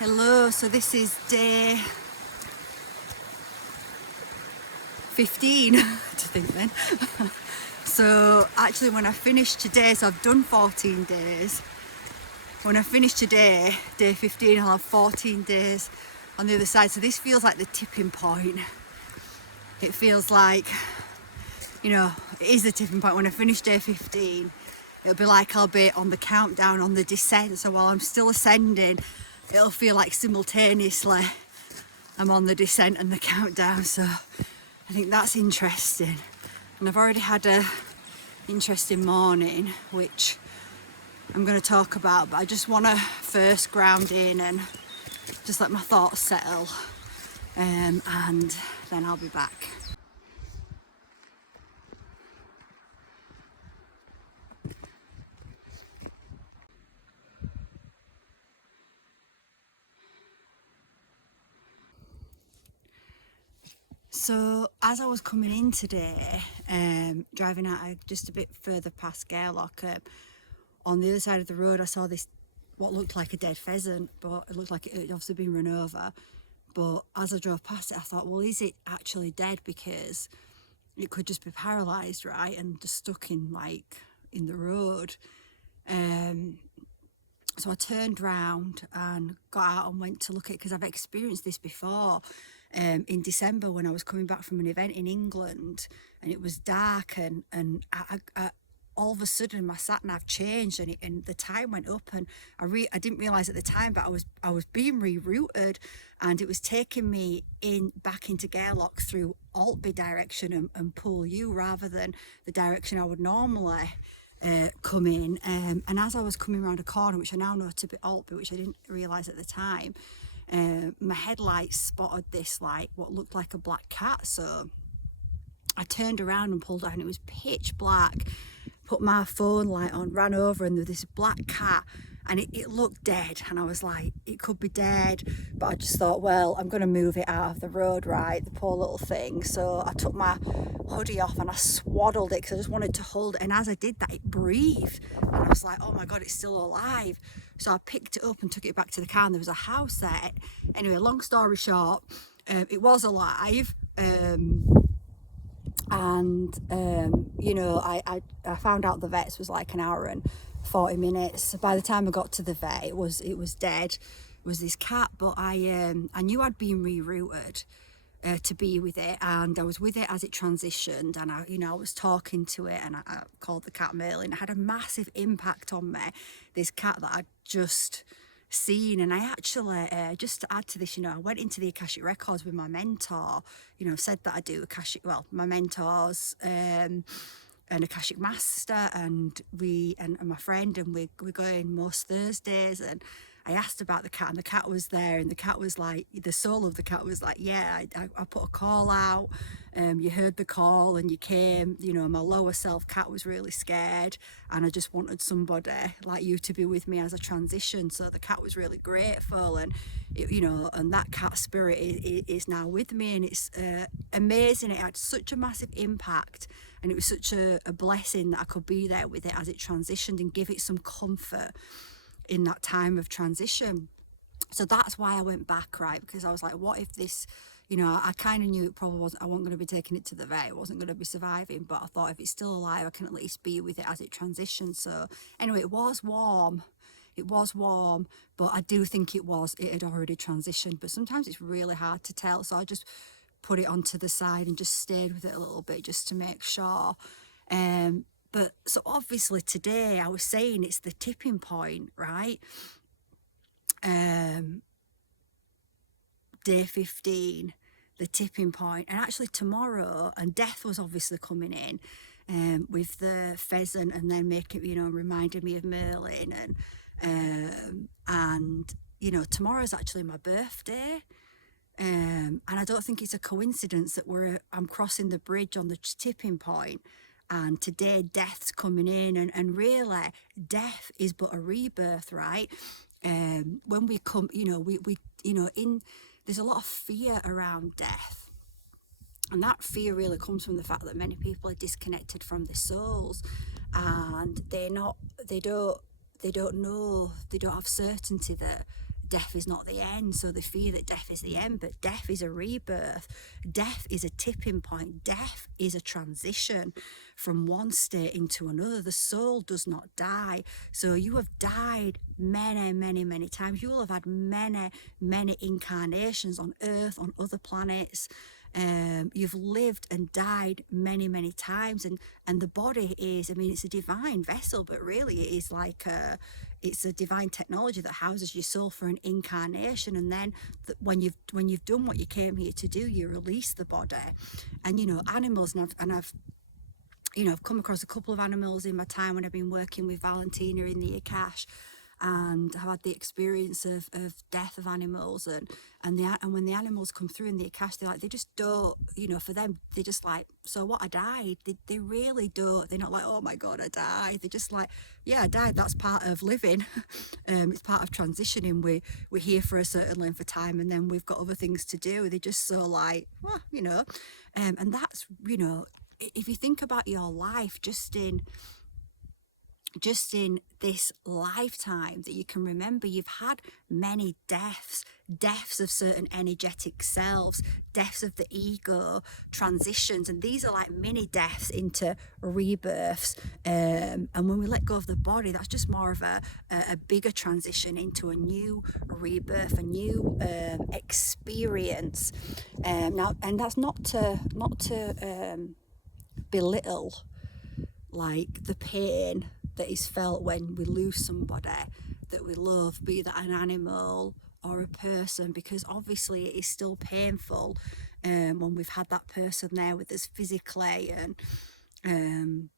Hello, so this is day 15 to think then. So actually when I finish today, so I've done 14 days. When I finish today, day 15, I'll have 14 days on the other side. So this feels like the tipping point. It feels like, you know, it is the tipping point. When I finish day 15, it'll be like I'll be on the countdown, on the descent. So while I'm still ascending, it'll feel like simultaneously I'm on the descent and the countdown. So I think that's interesting. And I've already had a interesting morning, which I'm going to talk about, but I just want to first ground in and just let my thoughts settle, and then I'll be back. So as I was coming in today, driving out just a bit further past Gairloch, on the other side of the road I saw this, what looked like a dead pheasant, but it looked like it had obviously been run over. But as I drove past it, I thought, well, is it actually dead? Because it could just be paralysed, right, and just stuck in the road. So I turned round and got out and went to look at it, because I've experienced this before. In December, when I was coming back from an event in England, and it was dark, and I all of a sudden my sat nav changed, and the time went up, and I didn't realise at the time, but I was being rerouted, and it was taking me back into Gairloch through Altby direction and Poole U, rather than the direction I would normally come in. And as I was coming around a corner, which I now know to be Altby, which I didn't realise at the time, my headlights spotted this, what looked like a black cat. So I turned around and pulled out, and it was pitch black. Put my phone light on, ran over, and there was this black cat, and it looked dead, and I was like, it could be dead, but I just thought, well, I'm going to move it out of the road, right, the poor little thing. So I took my hoodie off and I swaddled it, because I just wanted to hold it, and as I did that, it breathed, and I was like, oh my god, it's still alive. So I picked it up and took it back to the car, and there was a house there. Anyway, long story short, it was alive. You know, I found out the vet's was like an hour and 40 minutes. By the time I got to the vet, it was dead. It was this cat, but I knew I'd been rerouted to be with it, and I was with it as it transitioned, and I was talking to it, and I called the cat Merlin. It had a massive impact on me, this cat that I'd just seen. And I actually, just to add to this, I went into the Akashic records with my mentor, said that I do Akashic, well, my mentor's an Akashic master, and my friend, and we go in most Thursdays, and I asked about the cat, and the cat was there, and the cat was like, the soul of the cat was like, yeah, I put a call out, you heard the call and you came. My lower self cat was really scared, and I just wanted somebody like you to be with me as I transition. So the cat was really grateful, and and that cat spirit is now with me, and it's amazing. It had such a massive impact, and it was such a blessing that I could be there with it as it transitioned and give it some comfort in that time of transition. So that's why I went back, right? Because I was like, what if this, I kind of knew it probably wasn't, I wasn't going to be taking it to the vet, it wasn't going to be surviving, but I thought if it's still alive, I can at least be with it as it transitions. So anyway, it was warm, but I do think it had already transitioned, but sometimes it's really hard to tell. So I just put it onto the side and just stayed with it a little bit, just to make sure. But so obviously today I was saying it's the tipping point, right? Day 15, the tipping point. And actually tomorrow, and death was obviously coming in with the pheasant, and then reminded me of Merlin, and tomorrow's actually my birthday. And I don't think it's a coincidence that I'm crossing the bridge on the tipping point, and today death's coming in, and really death is but a rebirth, right? When we come, there's a lot of fear around death, and that fear really comes from the fact that many people are disconnected from their souls, and they don't know, they don't have certainty that death is not the end, so they fear that death is the end, but death is a rebirth. Death is a tipping point. Death is a transition from one state into another. The soul does not die. So you have died many, many, many times. You will have had many, many incarnations on Earth, on other planets. You've lived and died many, many times, and the body is, I mean, it's a divine vessel, but really it is like it's a divine technology that houses your soul for an incarnation. And then when you've done what you came here to do, you release the body. And animals, and I've I've come across a couple of animals in my time when I've been working with Valentina in the Akash, and I've had the experience of death of animals, and when the animals come through in the Akash, they just don't, for them, they're just like, so what, I died? They really don't. They're not like, oh my God, I died. They're just like, yeah, I died. That's part of living. It's part of transitioning. We're here for a certain length of time, and then we've got other things to do. They're just so like, well, and that's, if you think about your life, just in this lifetime that you can remember, you've had many deaths of certain energetic selves, deaths of the ego, transitions, and these are like mini deaths into rebirths. And when we let go of the body, that's just more of a bigger transition into a new rebirth, a new experience. Now, and that's not to belittle like the pain that is felt when we lose somebody that we love, be that an animal or a person, because obviously it is still painful when we've had that person there with us physically, and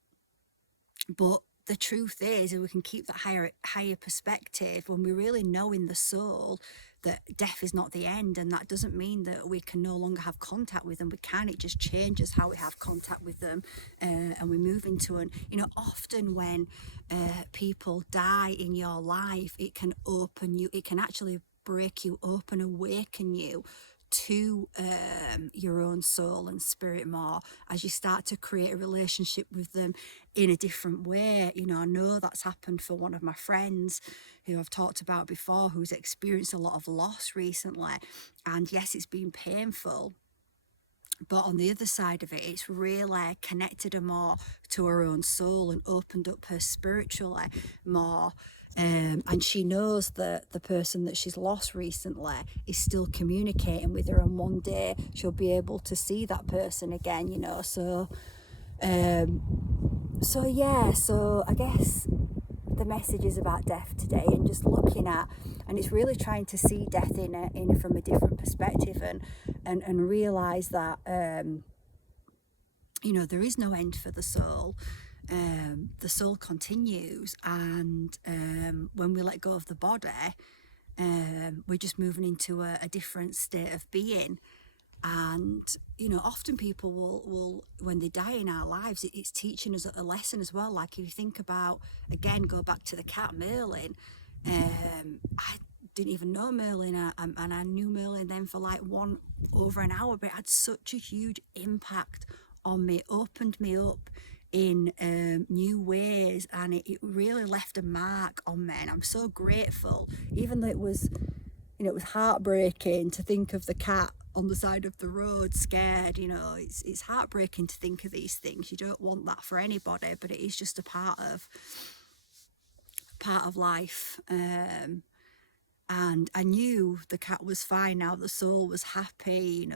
but the truth is, we can keep that higher perspective when we really know in the soul that death is not the end, and that doesn't mean that we can no longer have contact with them. We can. It just changes how we have contact with them, and we move into an. Often when people die in your life, it can open you. It can actually break you open, awaken you to your own soul and spirit more, as you start to create a relationship with them in a different way. I know that's happened for one of my friends who I've talked about before, who's experienced a lot of loss recently, and yes, it's been painful, but on the other side of it, it's really connected her more to her own soul and opened up her spiritually more. And she knows that the person that she's lost recently is still communicating with her, and one day she'll be able to see that person again, so I guess the message is about death today, and just looking at, and it's really trying to see death in from a different perspective, and realize that there is no end for the soul. The soul continues, and when we let go of the body, we're just moving into a different state of being. And often people will when they die in our lives, it's teaching us a lesson as well. Like if you think about, again, go back to the cat Merlin, I didn't even know Merlin, and I knew Merlin then for like over an hour, but it had such a huge impact on me, opened me up in new ways, and it really left a mark on me, and I'm so grateful, even though it was heartbreaking to think of the cat on the side of the road scared. It's heartbreaking to think of these things. You don't want that for anybody, but it is just a part of life. And I knew the cat was fine now, the soul was happy,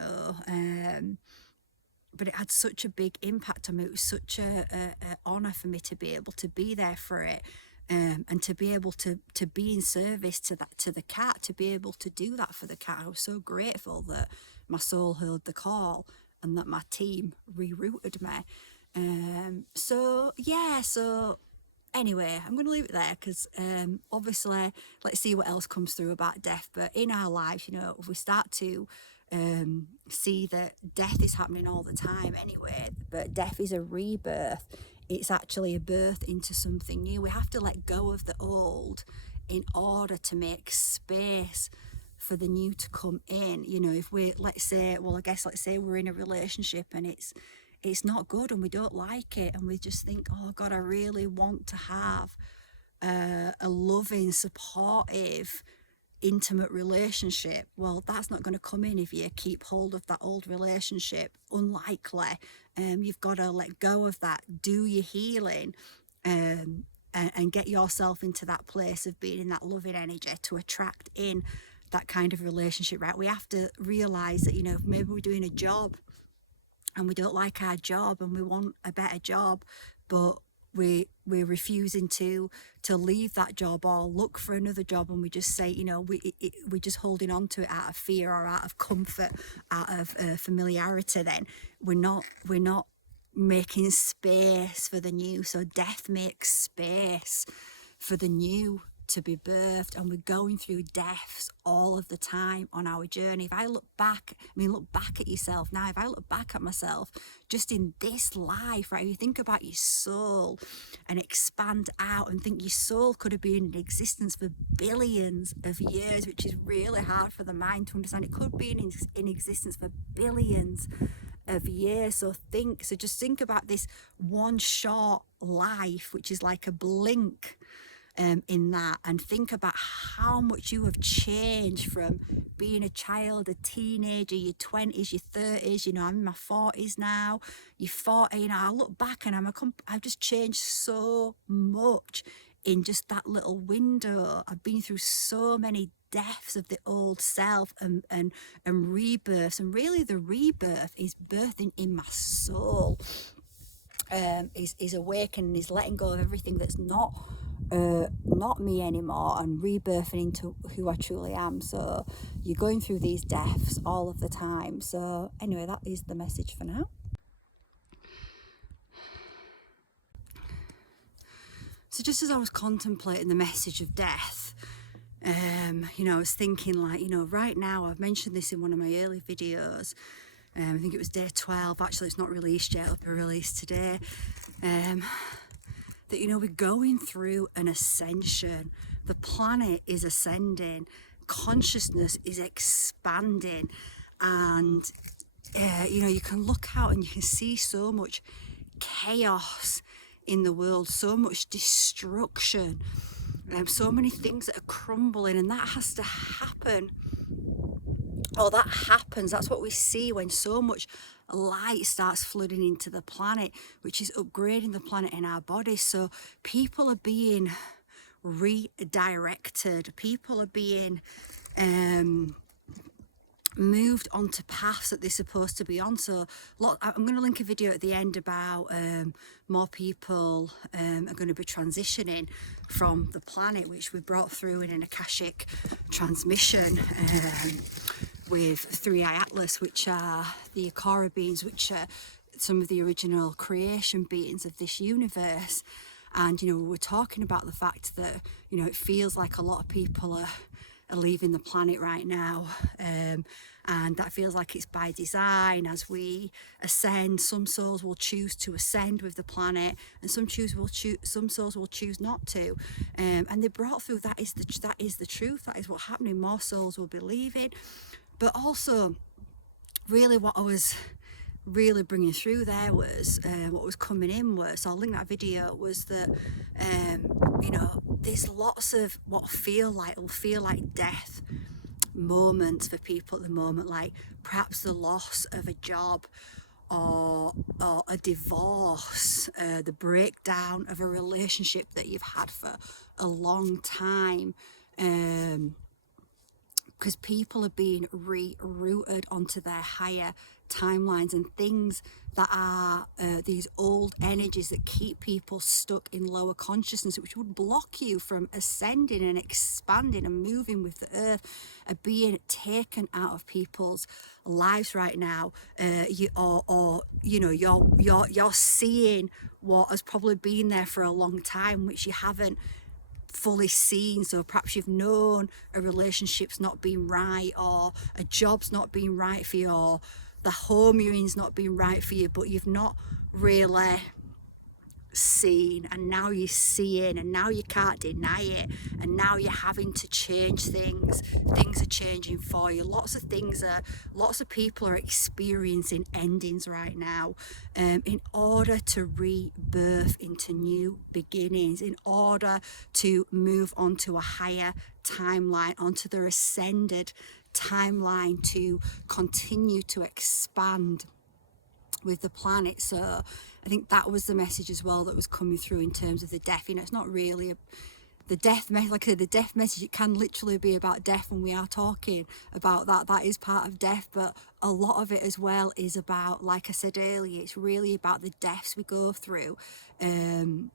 but it had such a big impact on me. It was such a honor for me to be able to be there for it, and to be able to be in service to the cat, to be able to do that for the cat. I was so grateful that my soul heard the call and that my team rerouted me. So anyway, I'm going to leave it there, because obviously, let's see what else comes through about death. But in our lives, if we start to see that death is happening all the time anyway, but death is a rebirth. It's actually a birth into something new. We have to let go of the old in order to make space for the new to come in. If let's say we're in a relationship and it's not good and we don't like it, and we just think, oh God, I really want to have a loving, supportive, intimate relationship, well, that's not going to come in if you keep hold of that old relationship. Unlikely. You've got to let go of that, do your healing, and get yourself into that place of being in that loving energy to attract in that kind of relationship, right? We have to realize that, you know, maybe we're doing a job and we don't like our job and we want a better job, but we're refusing to leave that job or look for another job, and we just say, you know, we're just holding on to it out of fear or out of comfort, out of familiarity. Then we're not making space for the new. So death makes space for the new to be birthed, and we're going through deaths all of the time on our journey. If I look back, look back at yourself now. If I look back at myself just in this life, right, you think about your soul and expand out and think your soul could have been in existence for billions of years, which is really hard for the mind to understand. It could be in existence for billions of years. So just think about this one short life, which is like a blink in that, and think about how much you have changed from being a child, a teenager, your 20s, your 30s. You know, I'm in my 40s now. You're 40, you know, I look back and I've just changed so much in just that little window. I've been through so many deaths of the old self and rebirths, and really the rebirth is birthing in my soul, is awakening, is letting go of everything that's not me anymore, and rebirthing into who I truly am. So you're going through these deaths all of the time. So anyway, that is the message for now. So just as I was contemplating the message of death, you know, I was thinking, like, you know, right now, I've mentioned this in one of my early videos, I think it was day 12, actually it's not released yet, it'll be released today, that, you know, we're going through an ascension. The planet is ascending, consciousness is expanding, and you know, you can look out and you can see so much chaos in the world, so much destruction, so many things that are crumbling, and that has to happen. Oh, that happens. That's what we see when so much light starts flooding into the planet, which is upgrading the planet in our bodies. So people are being redirected. People are being moved onto paths that they're supposed to be on. So I'm going to link a video at the end about more people are going to be transitioning from the planet, which we brought through in an Akashic transmission with 3i Atlas, which are the Akara beings, which are some of the original creation beings of this universe. And, you know, we were talking about the fact that, you know, it feels like a lot of people are leaving the planet right now, and that feels like it's by design. As we ascend, some souls will choose to ascend with the planet, and some souls will choose not to, and they brought through that is the truth. That is what's happening. More souls will be leaving, but also really what I was really bringing through there was what was coming in was, so I'll link that video, was that you know, there's lots of what will feel like death moments for people at the moment, like perhaps the loss of a job or a divorce, the breakdown of a relationship that you've had for a long time, because people are being rerouted onto their higher timelines, and things that are these old energies that keep people stuck in lower consciousness, which would block you from ascending and expanding and moving with the earth, are being taken out of people's lives right now. You're seeing what has probably been there for a long time, which you haven't fully seen. So perhaps you've known a relationship's not been right, or a job's not been right for you, or the home you're in's not been right for you, but you've not really seen, and now you're seeing, and now you can't deny it, and now you're having to change things. Things are changing for you. Lots of people are experiencing endings right now, in order to rebirth into new beginnings, in order to move on to a higher timeline, onto their ascended timeline, to continue to expand with the planet. So I think that was the message as well that was coming through in terms of the death. You know, it's not really the death message, like I said, the death message, it can literally be about death when we are talking about that is part of death, but a lot of it as well is about, like I said earlier, it's really about the deaths we go through in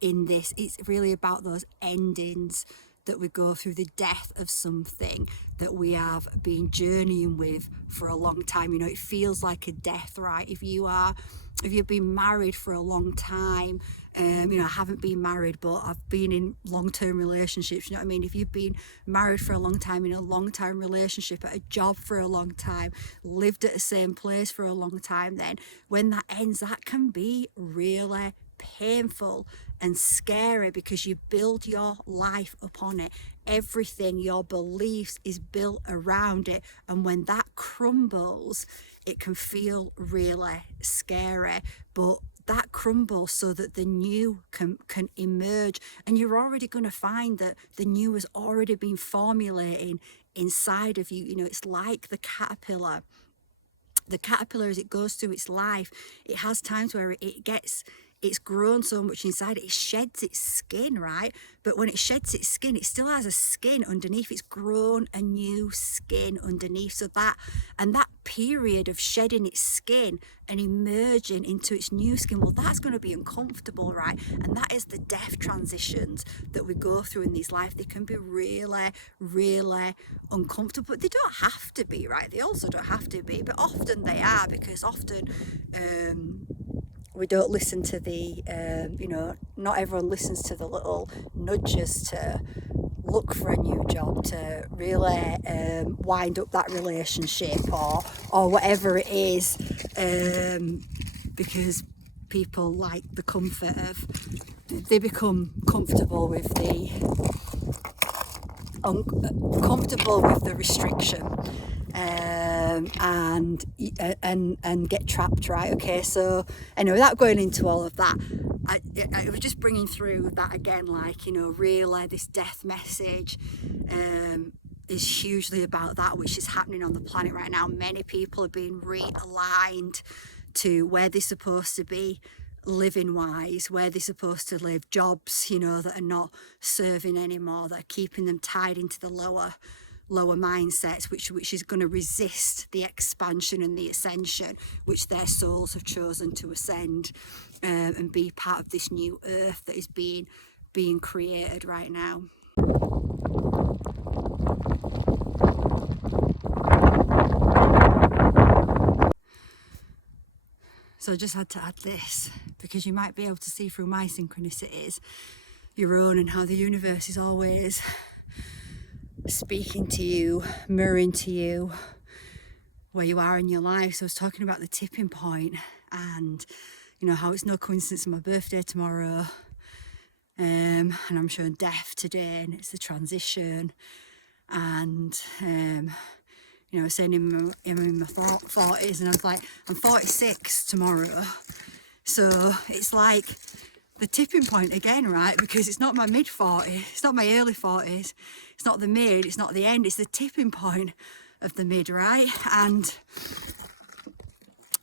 this. It's really about those endings that we go through, the death of something that we have been journeying with for a long time. You know, it feels like a death, right? If you've been married for a long time, you know, I haven't been married, but I've been in long-term relationships, you know what I mean? If you've been married for a long time, in a long-time relationship, at a job for a long time, lived at the same place for a long time, then when that ends, that can be really painful and scary, because you build your life upon it. Everything, your beliefs, is built around it, and when that crumbles, it can feel really scary. But that crumbles so that the new can emerge, and you're already going to find that the new has already been formulating inside of you. You know, it's like the caterpillar. The caterpillar, as it goes through its life, it has times where it's grown so much inside it sheds its skin, right? But when it sheds its skin, it still has a skin underneath. It's grown a new skin underneath. So that period of shedding its skin and emerging into its new skin, well, that's going to be uncomfortable, right? And that is the death transitions that we go through in this life. They can be really, really uncomfortable, but they don't have to be, right? They also don't have to be, but often they are, because often we don't listen to the, you know, not everyone listens to the little nudges to look for a new job, to really wind up that relationship, or whatever it is, because people like the comfort of, they become comfortable with the restriction, and get trapped, right? Okay, so anyway, without going into all of that, I was just bringing through that again, like, you know, really this death message is hugely about that which is happening on the planet right now. Many people are being realigned to where they're supposed to be living wise, where they're supposed to live, jobs, you know, that are not serving anymore, that are keeping them tied into the lower mindsets, which is going to resist the expansion and the ascension which their souls have chosen to ascend, and be part of this new earth that is being created right now. So I just had to add this, because you might be able to see through my synchronicities your own, and how the universe is always speaking to you, mirroring to you where you are in your life. So I was talking about the tipping point, and you know how it's no coincidence my birthday tomorrow, and I'm showing death today, and it's the transition, and you know, saying I'm in my 40s, and I was like, I'm 46 tomorrow. So it's like the tipping point again, right? Because it's not my mid-40s, it's not my early 40s, it's not the mid, it's not the end, it's the tipping point of the mid, right? And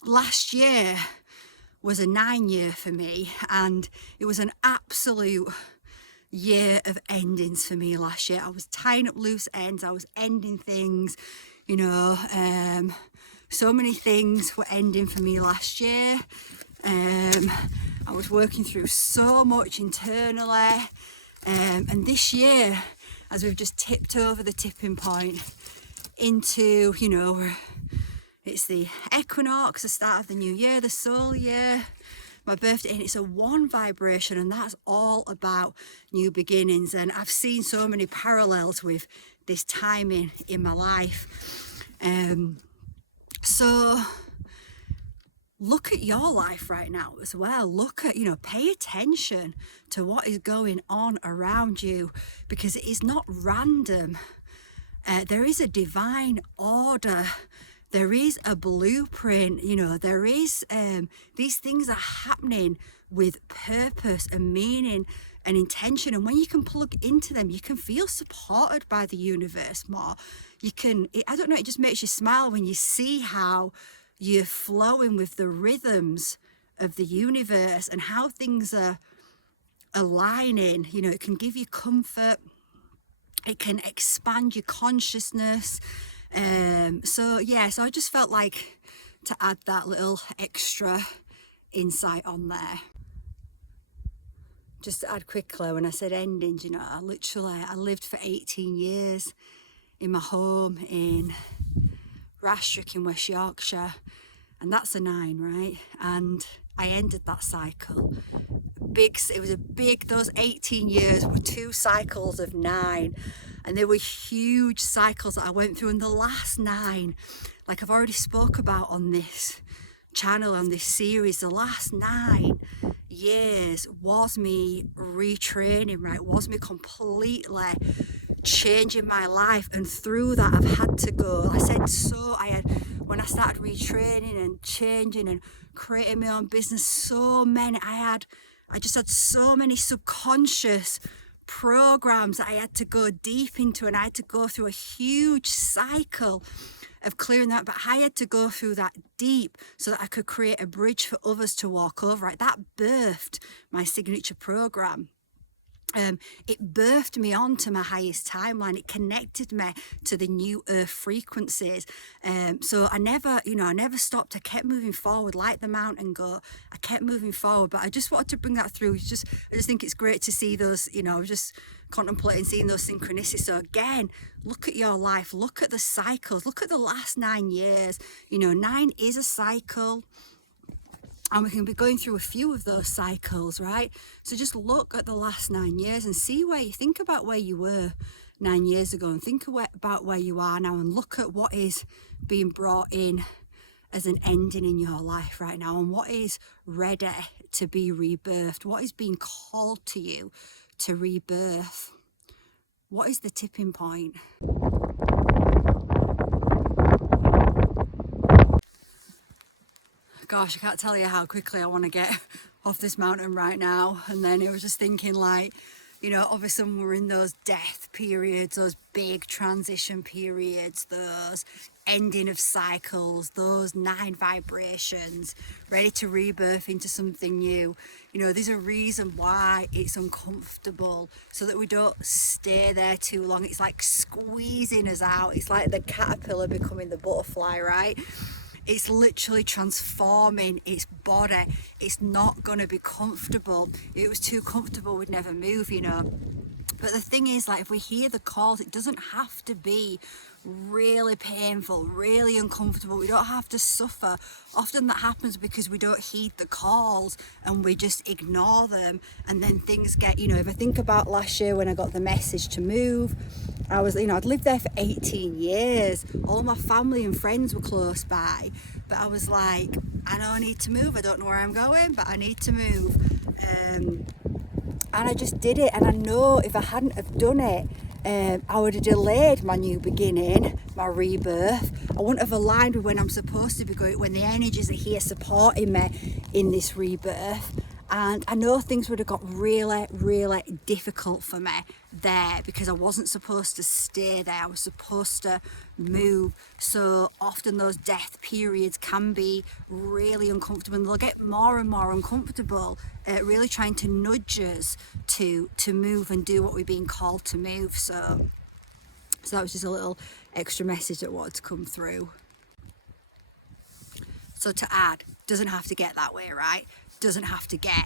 last year was a 9-year for me, and it was an absolute year of endings for me last year. I was tying up loose ends, I was ending things, you know, so many things were ending for me last year. I was working through so much internally, and this year, as we've just tipped over the tipping point into, you know, it's the equinox, the start of the new year, the soul year, my birthday, and it's a one vibration, and that's all about new beginnings. And I've seen so many parallels with this timing in my life. So look at your life right now as well. Look at, pay attention to what is going on around you, because it is not random. There is a divine order. There is a blueprint, there is, these things are happening with purpose and meaning and intention. And when you can plug into them, you can feel supported by the universe more. I don't know, it just makes you smile when you see how you're flowing with the rhythms of the universe and how things are aligning. It can give you comfort. It can expand your consciousness. So I just felt like to add that little extra insight on there. Just to add quickly, when I said endings, I lived for 18 years in my home in Rastrick in West Yorkshire, and that's a 9, right? And I ended that cycle. Those 18 years were 2 cycles of 9, and they were huge cycles that I went through. And the last 9, like I've already spoke about on this channel, on this series, the last 9 years was me retraining, right? Was me completely changing my life. And through that, I've had to go, when I started retraining and changing and creating my own business, I just had so many subconscious programs that I had to go deep into, and I had to go through a huge cycle of clearing that. But I had to go through that deep so that I could create a bridge for others to walk over, right? That birthed my signature program. It birthed me onto my highest timeline. It connected me to the new earth frequencies. So I never stopped. I kept moving forward like the mountain goat. I kept moving forward, but I just wanted to bring that through. I just think it's great to see those, just contemplating, seeing those synchronicities. So again, look at your life, look at the cycles, look at the last 9 years. 9 is a cycle. And we can be going through a few of those cycles, right? So just look at the last 9 years and think about where you were 9 years ago, and think about where you are now, and look at what is being brought in as an ending in your life right now, and what is ready to be rebirthed, what is being called to you to rebirth. What is the tipping point? Gosh, I can't tell you how quickly I want to get off this mountain right now. And then I was just thinking, obviously when we're in those death periods, those big transition periods, those ending of cycles, those 9 vibrations, ready to rebirth into something new. There's a reason why it's uncomfortable, so that we don't stay there too long. It's like squeezing us out. It's like the caterpillar becoming the butterfly, right? It's literally transforming its body. It's not going to be comfortable. If it was too comfortable, we'd never move, But the thing is, if we hear the calls, it doesn't have to be really painful, really uncomfortable. We don't have to suffer. Often that happens because we don't heed the calls and we just ignore them, and then things get, if I think about last year when I got the message to move, I'd lived there for 18 years. All my family and friends were close by, but I was like, I know I need to move. I don't know where I'm going, but I need to move. And I just did it. And I know if I hadn't have done it, I would have delayed my new beginning, my rebirth. I wouldn't have aligned with when I'm supposed to be going, when the energies are here supporting me in this rebirth. And I know things would have got really, really difficult for me there, because I wasn't supposed to stay there. I was supposed to move. So often those death periods can be really uncomfortable, and they'll get more and more uncomfortable, really trying to nudge us to move and do what we're being called to move. So that was just a little extra message that wanted to come through. So to add, doesn't have to get that way, right? Doesn't have to get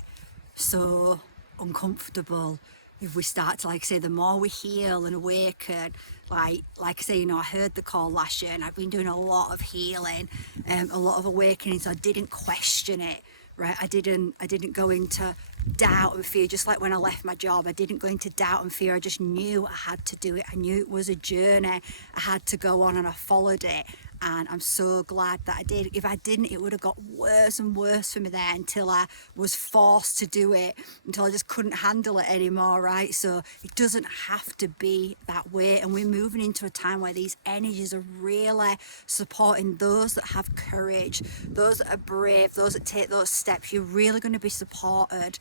so uncomfortable. If we start to, the more we heal and awaken, I heard the call last year, and I've been doing a lot of healing, a lot of awakening, so I didn't question it, right? I didn't go into doubt and fear. Just like when I left my job, I didn't go into doubt and fear. I just knew I had to do it. I knew it was a journey I had to go on, and I followed it. and I'm so glad that I did. If I didn't, it would have got worse and worse for me there until I was forced to do it, until I just couldn't handle it anymore, right? So it doesn't have to be that way, and we're moving into a time where these energies are really supporting those that have courage, those that are brave, those that take those steps. You're really going to be supported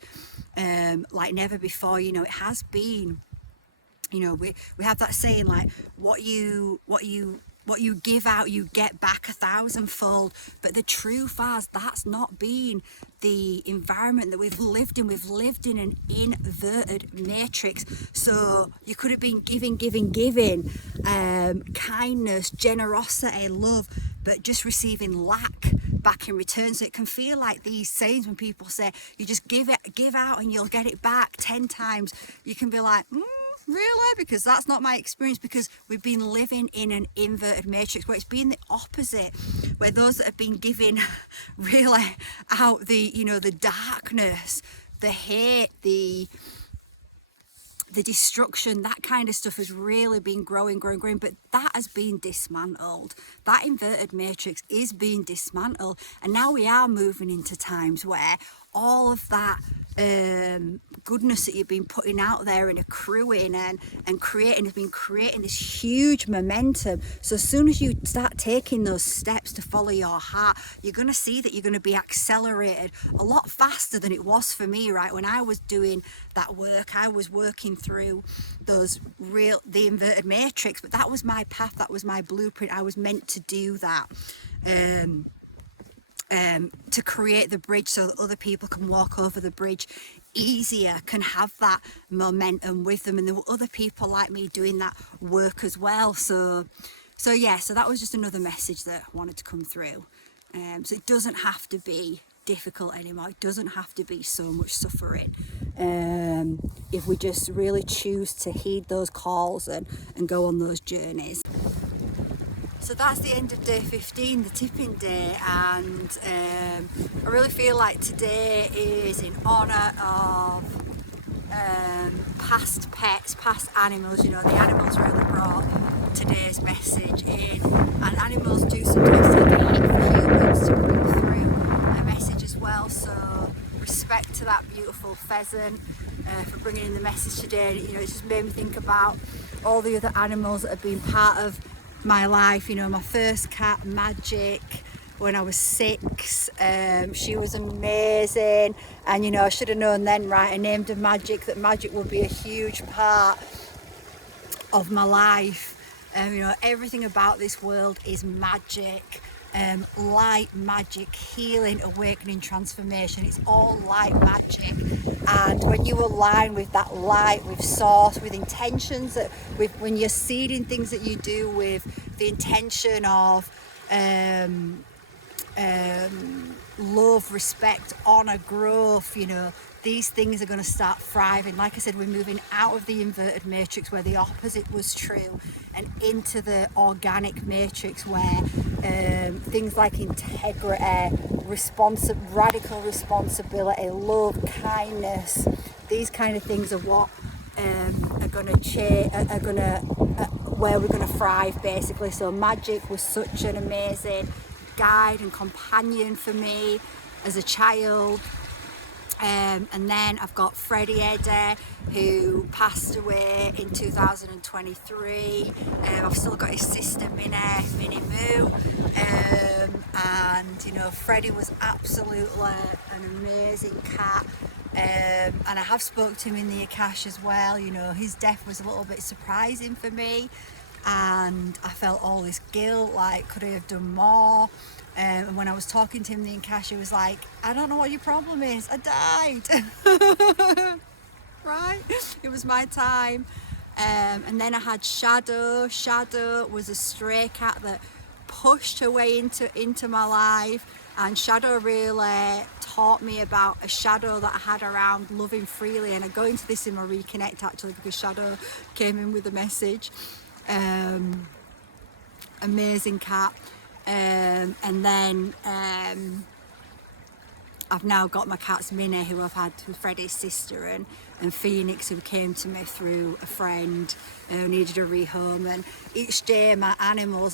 like never before. You know, it has been, you know, we have that saying, like, what you give out, you get back 1,000-fold. But the truth is, that's not been the environment that we've lived in. We've lived in an inverted matrix. So you could have been giving, kindness, generosity, love, but just receiving lack back in return. So it can feel like these sayings when people say, you just give out and you'll get it back 10 times. You can be like, really? Because that's not my experience, because we've been living in an inverted matrix where it's been the opposite, where those that have been giving really out the, you know, the darkness, the hate, the destruction, that kind of stuff has really been growing. But that has been dismantled. That inverted matrix is being dismantled, and now we are moving into times where all of that goodness that you've been putting out there and accruing and creating has been creating this huge momentum. So as soon as you start taking those steps to follow your heart, you're going to see that you're going to be accelerated a lot faster than it was for me, right? When I was doing that work, I was working through the inverted matrix, but that was my path, that was my blueprint. I was meant to do that. To create the bridge so that other people can walk over the bridge easier, can have that momentum with them, and there were other people like me doing that work as well. So that was just another message that I wanted to come through. So it doesn't have to be difficult anymore. It doesn't have to be so much suffering. If we just really choose to heed those calls and go on those journeys. So that's the end of day 15, the tipping day, and I really feel like today is in honour of past pets, past animals. You know, the animals really brought today's message in, and animals do sometimes take a hit for humans to bring through a message as well. So respect to that beautiful pheasant for bringing in the message today. You know, it just made me think about all the other animals that have been part of my life. You know, my first cat, Magic, when I was 6, she was amazing, and you know, I should have known then, right, I named her Magic, that Magic would be a huge part of my life. You know, everything about this world is magic. Light, magic, healing, awakening, transformation. It's all light magic, and when you align with that light, with source, with intentions, that when you're seeding things that you do with the intention of love, respect, honor, growth, you know, these things are going to start thriving. Like I said, we're moving out of the inverted matrix where the opposite was true, and into the organic matrix where things like integrity, radical responsibility, love, kindness, these kind of things are what are going to change, where we're going to thrive, basically. So Magic was such an amazing guide and companion for me as a child. And then I've got Freddie Eddy, who passed away in 2023. I've still got his sister Minnie Moo, and you know, Freddie was absolutely an amazing cat. And I have spoke to him in the Akash as well. You know, his death was a little bit surprising for me, and I felt all this guilt, like, could I have done more? And when I was talking to him in the Akash, he was like, I don't know what your problem is, I died. Right? It was my time. And then I had Shadow. Shadow was a stray cat that pushed her way into my life, and Shadow really taught me about a shadow that I had around loving freely. And I go into this in my Reconnect, actually, because Shadow came in with a message. Amazing cat. And then I've now got my cats Minnie, who I've had with Freddie's sister, and Phoenix, who came to me through a friend who needed a rehome. And each day our animals,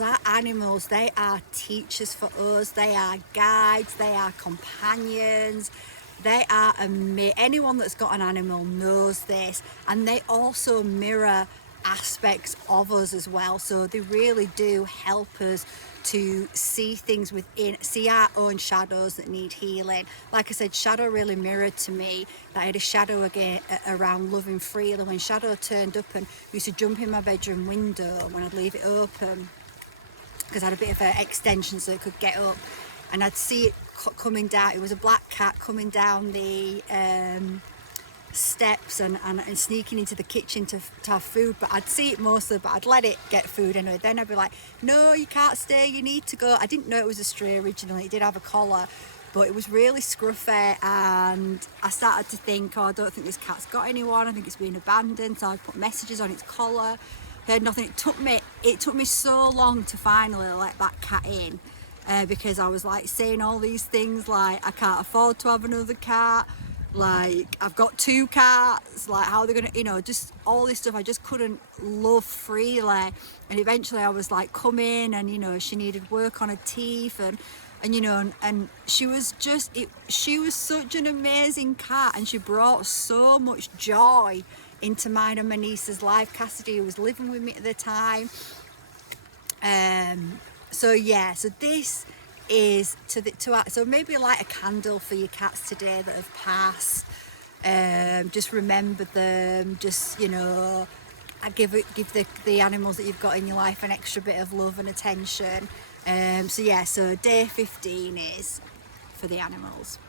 they are teachers for us, they are guides, they are companions, they are anyone that's got an animal knows this, and they also mirror aspects of us as well. So they really do help us to see things within, see our own shadows that need healing. Like I said, shadow really mirrored to me that I had a shadow again around loving freely. When shadow turned up and used to jump in my bedroom window when I'd leave it open, because I had a bit of an extension so it could get up, and I'd see it coming down. It was a black cat coming down the steps and sneaking into the kitchen to have food, but I'd see it mostly, but I'd let it get food anyway. Then I'd be like, no, you can't stay, you need to go. I didn't know it was a stray originally. It did have a collar, but it was really scruffy, and I started to think, oh, I don't think this cat's got anyone, I think it's been abandoned. So I put messages on its collar, heard nothing. It took me so long to finally let that cat in, because I was like saying all these things like, I can't afford to have another cat, like I've got 2 cats, like how are they gonna, you know, just all this stuff I just couldn't love freely. And eventually I was like, come in, and you know, she needed work on her teeth, and you know, and she was just she was such an amazing cat, and she brought so much joy into mine and my niece's life. Cassidy, who was living with me at the time. So yeah, so this is so maybe light a candle for your cats today that have passed. Just remember them, just, you know, give the animals that you've got in your life an extra bit of love and attention. So yeah, so day 15 is for the animals.